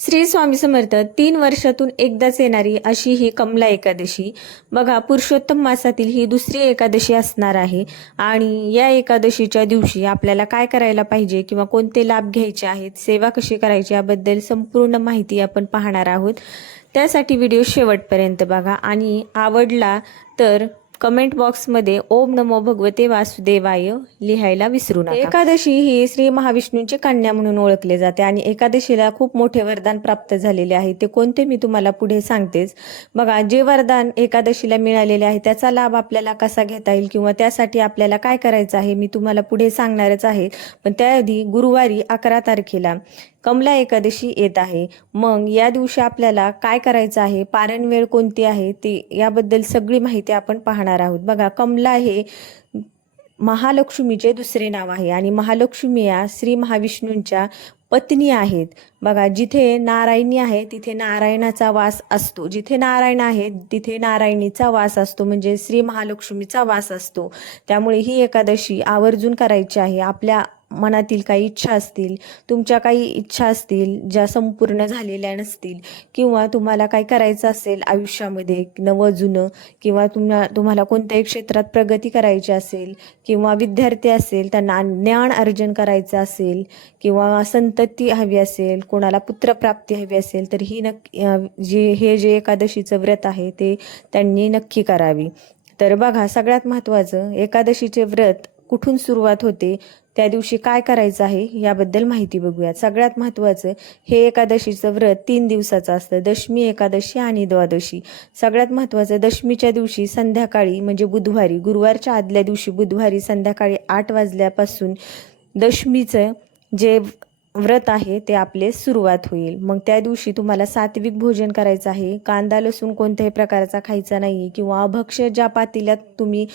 श्री स्वामी समर्थ 3 वर्षातून एकदाच येणारी अशी ही कमला एकादशी. बघा, पुरुषोत्तम मासातील ही दुसरी एकादशी असणार आहे आणि या एकादशीच्या दिवशी आपल्याला काय करायला पाहिजे किंवा कोणते लाभ घ्यायचे आहेत, सेवा कशी करायची याबद्दल संपूर्ण माहिती आपण पाहणार आहोत. त्यासाठी व्हिडिओ शेवटपर्यंत बघा आणि आवडला तर कमेंट बॉक्समध्ये ओम नमो भगवते वासुदेवाय लिहायला विसरू नका. एकादशी ही श्री महाविष्णूंची कन्या म्हणून ओळखले जाते आणि एकादशीला खूप मोठे वरदान प्राप्त झालेले आहे. ते कोणते मी तुम्हाला पुढे सांगतेच. बघा, जे वरदान एकादशीला मिळालेले आहे त्याचा लाभ आपल्याला कसा घेता येईल किंवा त्यासाठी आपल्याला काय करायचं आहे मी तुम्हाला पुढे सांगणारच आहे. पण त्याआधी गुरुवारी 11 तारखेला कमला एकादशी येत आहे. मग या दिवशी आपल्याला काय करायचं आहे, पारण वेळ कोणती आहे ते याबद्दल सगळी माहिती आपण पाहणार आहोत. बघा, कमला हे महालक्ष्मीचे दुसरे नाव आहे आणि महालक्ष्मी या श्री महाविष्णूंच्या पत्नी आहेत. बघा, जिथे नारायणी आहे तिथे नारायणाचा वास असतो, जिथे नारायण आहे तिथे नारायणीचा वास असतो, म्हणजे श्री महालक्ष्मीचा वास असतो. त्यामुळे ही एकादशी आवर्जून करायची आहे. आपल्या मनातील काही इच्छा असतील, तुमच्या काही इच्छा असतील ज्या संपूर्ण झालेल्या नसतील किंवा तुम्हाला काय करायचं असेल आयुष्यामध्ये नवं जुनं, किंवा तुम्हाला कोणत्याही क्षेत्रात प्रगती करायची असेल किंवा विद्यार्थी असेल त्यांना ज्ञान अर्जन करायचं असेल किंवा संतती हवी असेल, कोणाला पुत्रप्राप्ती हवी असेल तर ही जे एकादशीचं व्रत आहे ते त्यांनी नक्की करावी. तर बघा, सगळ्यात महत्त्वाचं एकादशीचे व्रत कुठून सुरुवात होते, त्या दिवशी काय करायचं आहे याबद्दल माहिती बघूयात. सगळ्यात महत्त्वाचं, हे एकादशीचं व्रत 3 दिवसाचं असतं, दशमी एकादशी आणि द्वादशी. सगळ्यात महत्त्वाचं, दशमीच्या दिवशी संध्याकाळी म्हणजे बुधवारी, गुरुवारच्या आदल्या दिवशी बुधवारी संध्याकाळी 8 वाजल्यापासून दशमीचं जे व्रत आहे ते आपले सुरुवात होईल. मग त्या दिवशी तुम्हाला सात्विक भोजन करायचं आहे. कांदा लसूण कोणत्याही प्रकारचा खायचा नाही किंवा अभक्ष्य ज्या पातेल्यात तुम्ही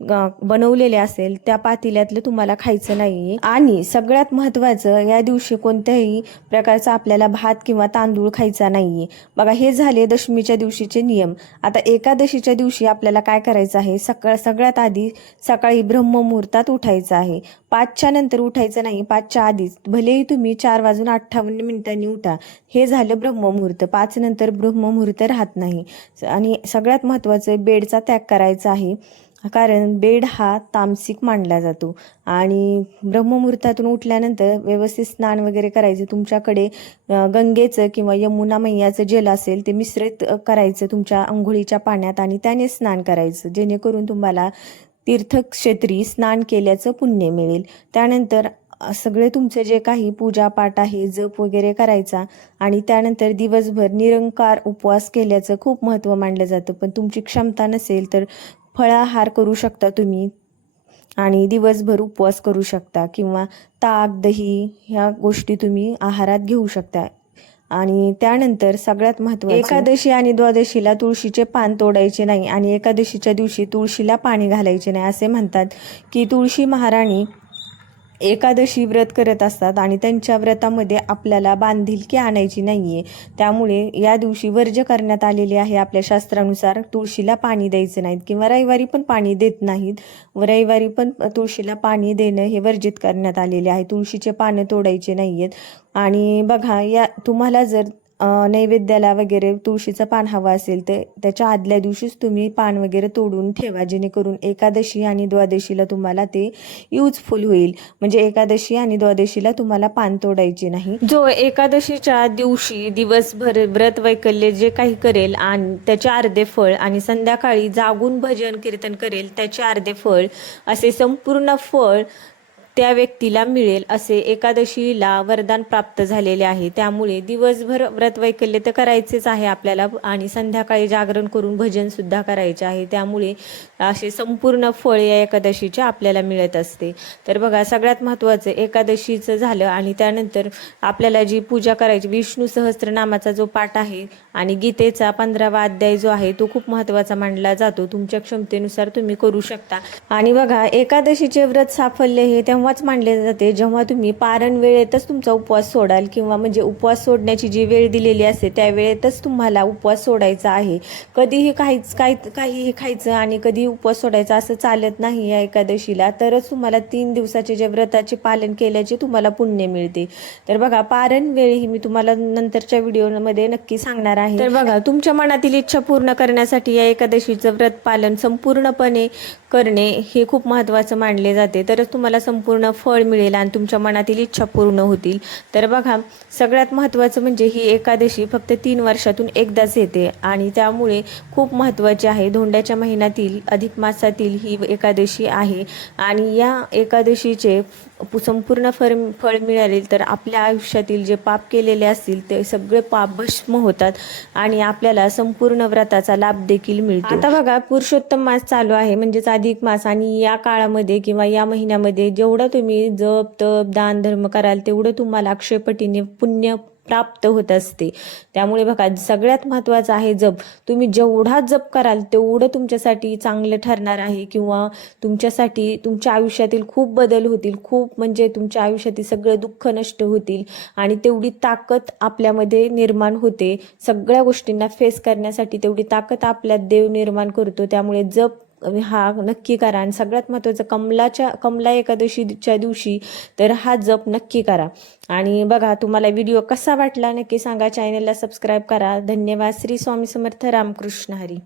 बनवलेले असेल त्या पातेल्यातलं तुम्हाला खायचं नाही. आणि सगळ्यात महत्त्वाचं, या दिवशी कोणत्याही प्रकारचा आपल्याला भात किंवा तांदूळ खायचा नाही. बघा, हे झाले दशमीच्या दिवशीचे नियम. आता एकादशीच्या दिवशी आपल्याला काय करायचं आहे, सगळ्यात आधी सकाळी ब्रह्ममुहूर्तात उठायचं आहे. 5च्या नंतर उठायचं नाही, 5च्या आधीच. भलेही तुम्ही 4:58 उठा, हे झालं ब्रह्ममुहूर्त. 5 नंतर ब्रह्ममुहूर्त राहत नाही. आणि सगळ्यात महत्त्वाचं, बेडचा त्याग करायचा आहे, कारण बेड हा तामसिक मानला जातो. आणि ब्रह्ममुहूर्तातून उठल्यानंतर व्यवस्थित स्नान वगैरे करायचं. तुमच्याकडे गंगेचं किंवा यमुना मैयाचं जल असेल ते मिश्रित करायचं तुमच्या अंघोळीच्या पाण्यात आणि त्याने स्नान करायचं, जेणेकरून तुम्हाला तीर्थक्षेत्री स्नान केल्याचं पुण्य मिळेल. त्यानंतर सगळे तुमचे जे काही पूजापाठ आहे, जप वगैरे करायचा आणि त्यानंतर दिवसभर निरंकार उपवास केल्याचं खूप महत्त्व मानलं जातं. पण तुमची क्षमता नसेल तर फळाहार करू शकता तुम्ही आणि दिवसभर उपवास करू शकता किंवा ताक दही ह्या गोष्टी तुम्ही आहारात घेऊ शकता. आणि त्यानंतर सगळ्यात महत्त्वाचं, एकादशी आणि द्वादशीला तुळशीचे पान तोडायचे नाही आणि एकादशीच्या दिवशी तुळशीला पाणी घालायचे नाही. असे म्हणतात की तुळशी महाराणी एकादशी व्रत करत असतात आणि त्यांच्या व्रतामध्ये आपल्याला बांधिलकी आणायची नाही आहे. त्यामुळे या दिवशी वर्ज्य करण्यात आलेले आहे आपल्या शास्त्रानुसार. तुळशीला पाणी द्यायचं नाहीत किंवा रविवारी पण पाणी देत नाहीत. रविवारी पण तुळशीला पाणी देणं हे वर्जित करण्यात आलेले आहे. तुळशीचे पानं तोडायचे नाही आहेत. आणि बघा, या तुम्हाला जर नैवेद्याला वगैरे तुळशीचं पान हवं असेल तर त्याच्या आदल्या दिवशीच तुम्ही पान वगैरे तोडून ठेवा, जेणेकरून एकादशी आणि द्वादशीला तुम्हाला ते युजफुल होईल. म्हणजे एकादशी आणि द्वादशीला तुम्हाला पान तोडायचे नाही. जो एकादशीच्या दिवशी दिवसभर व्रत वैकल्य जे काही करेल आणि त्याचे अर्धे फळ आणि संध्याकाळी जागून भजन कीर्तन करेल त्याचे अर्धे फळ, असे संपूर्ण फळ त्या व्यक्तीला मिळेल, असे एकादशीला वरदान प्राप्त झालेले आहे. त्यामुळे दिवसभर व्रत वैकल्य तर करायचेच आहे आपल्याला आणि संध्याकाळी जागरण करून भजन सुद्धा करायचे आहे. त्यामुळे असे संपूर्ण फळ या एकादशीचे आपल्याला मिळत असते. तर बघा, सगळ्यात महत्त्वाचं एकादशीचं झालं आणि त्यानंतर आपल्याला जी पूजा करायची, विष्णू सहस्त्रनामाचा जो पाठ आहे आणि गीतेचा 15वा अध्याय जो आहे तो खूप महत्त्वाचा मानला जातो. तुमच्या क्षमतेनुसार तुम्ही करू शकता. आणि बघा, एकादशीचे व्रत साफल्य हे तेव्हा तेव्हाच मानले जाते जेव्हा तुम्ही पारण वेळेतच तुमचा उपवास सोडाल, किंवा म्हणजे उपवास सोडण्याची जी वेळ दिलेली असते त्या वेळेतच तुम्हाला उपवास सोडायचा आहे. कधीही काहीही खायचं आणि कधीही उपवास सोडायचा असं चालत नाही या एकादशीला. तरच तुम्हाला 3 दिवसाचे जे व्रताचे पालन केल्याचे तुम्हाला पुण्य मिळते. तर बघा, पारण वेळ ही मी तुम्हाला नंतरच्या व्हिडिओमध्ये नक्की सांगणार आहे. तर बघा, तुमच्या मनातील इच्छा पूर्ण करण्यासाठी या एकादशीचं व्रत पालन संपूर्णपणे करणे हे खूप महत्त्वाचं मानले जाते. तरच तुम्हाला संपूर्ण फळ मिळेल आणि तुमच्या मनातील इच्छा पूर्ण होतील. तर बघा, सगळ्यात महत्त्वाचं म्हणजे ही एकादशी फक्त 3 वर्षातून एकदाच येते आणि त्यामुळे खूप महत्त्वाची आहे. धोंड्याच्या महिन्यातील अधिक मासातील ही एकादशी आहे आणि या एकादशीचे संपूर्ण फळ मिळाले तर आपल्या आयुष्यातील जे पाप केलेले असतील ते सगळे पाप भस्म होतात आणि आपल्याला संपूर्ण व्रताचा लाभ देखील मिळतो. आता बघा, पुरुषोत्तम मास चालू आहे, म्हणजेच अधिक मास, आणि या काळामध्ये किंवा या महिन्यामध्ये जेवढं तुम्ही जप तप दान धर्म कराल तेवढं तुम्हाला अक्षयपटीने पुण्य प्राप्त होत असते. त्यामुळे बघा, सगळ्यात महत्त्वाचं आहे जप. तुम्ही जेवढा जप कराल तेवढं तुमच्यासाठी चांगलं ठरणार आहे, किंवा तुमच्यासाठी तुमच्या आयुष्यातील खूप बदल होतील. खूप म्हणजे तुमच्या आयुष्यातील सगळं दुःख नष्ट होतील आणि तेवढी ताकद आपल्यामध्ये निर्माण होते. सगळ्या गोष्टींना फेस करण्यासाठी तेवढी ताकद आपल्यात देव निर्माण करतो. त्यामुळे जप हा नक्की करा. आणि सगळ्यात महत्त्वाचं कमला एकादशीच्या दिवशी तर हा जप नक्की करा. आणि बघा, तुम्हाला व्हिडिओ कसा वाटला नक्की सांगा. चॅनलला सबस्क्राईब करा. धन्यवाद. श्री स्वामी समर्थ. रामकृष्ण हरी.